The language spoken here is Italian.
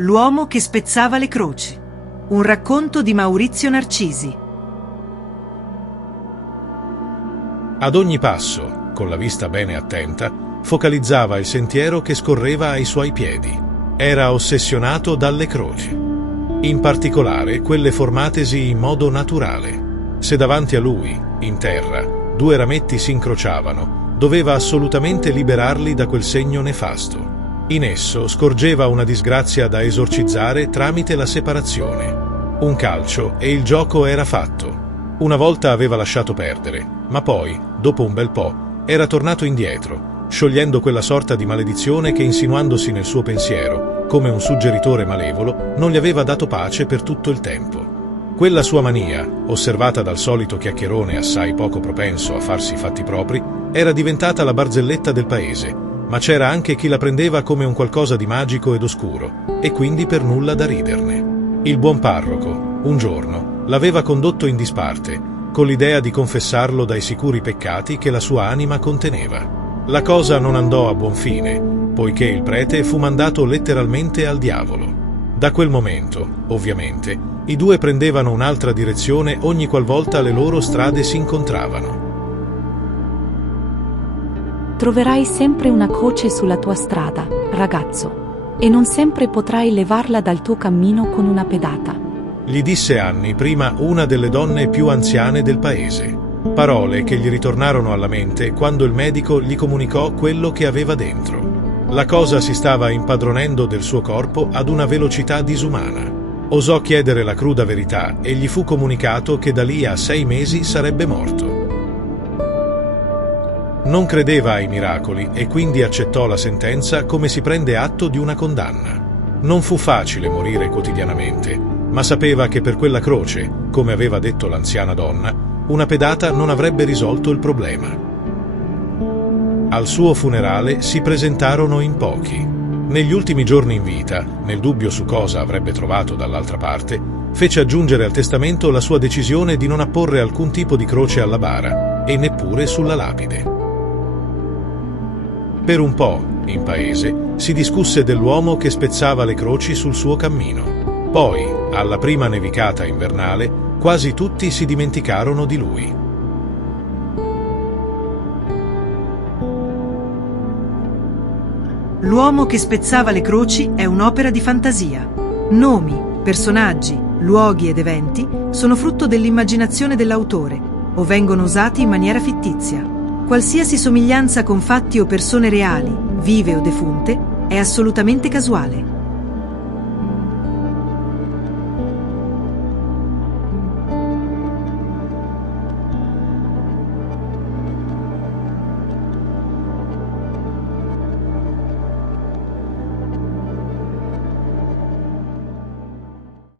L'uomo che spezzava le croci. Un racconto di Maurizio Narcisi. Ad ogni passo, con la vista bene attenta, focalizzava il sentiero che scorreva ai suoi piedi. Era ossessionato dalle croci, in particolare quelle formatesi in modo naturale. Se davanti a lui, in terra, due rametti si incrociavano, doveva assolutamente liberarli da quel segno nefasto. In esso scorgeva una disgrazia da esorcizzare tramite la separazione. Un calcio e il gioco era fatto. Una volta aveva lasciato perdere, ma poi, dopo un bel po', era tornato indietro, sciogliendo quella sorta di maledizione che, insinuandosi nel suo pensiero, come un suggeritore malevolo, non gli aveva dato pace per tutto il tempo. Quella sua mania, osservata dal solito chiacchierone assai poco propenso a farsi i fatti propri, era diventata la barzelletta del paese, ma c'era anche chi la prendeva come un qualcosa di magico ed oscuro, e quindi per nulla da riderne. Il buon parroco, un giorno, l'aveva condotto in disparte, con l'idea di confessarlo dai sicuri peccati che la sua anima conteneva. La cosa non andò a buon fine, poiché il prete fu mandato letteralmente al diavolo. Da quel momento, ovviamente, i due prendevano un'altra direzione ogni qualvolta le loro strade si incontravano. Troverai sempre una croce sulla tua strada, ragazzo, e non sempre potrai levarla dal tuo cammino con una pedata. Gli disse anni prima una delle donne più anziane del paese. Parole che gli ritornarono alla mente quando il medico gli comunicò quello che aveva dentro. La cosa si stava impadronendo del suo corpo ad una velocità disumana. Osò chiedere la cruda verità e gli fu comunicato che da lì a 6 mesi sarebbe morto. Non credeva ai miracoli e quindi accettò la sentenza come si prende atto di una condanna. Non fu facile morire quotidianamente, ma sapeva che per quella croce, come aveva detto l'anziana donna, una pedata non avrebbe risolto il problema. Al suo funerale si presentarono in pochi. Negli ultimi giorni in vita, nel dubbio su cosa avrebbe trovato dall'altra parte, fece aggiungere al testamento la sua decisione di non apporre alcun tipo di croce alla bara e neppure sulla lapide. Per un po', in paese, si discusse dell'uomo che spezzava le croci sul suo cammino. Poi, alla prima nevicata invernale, quasi tutti si dimenticarono di lui. L'uomo che spezzava le croci è un'opera di fantasia. Nomi, personaggi, luoghi ed eventi sono frutto dell'immaginazione dell'autore o vengono usati in maniera fittizia. Qualsiasi somiglianza con fatti o persone reali, vive o defunte, è assolutamente casuale.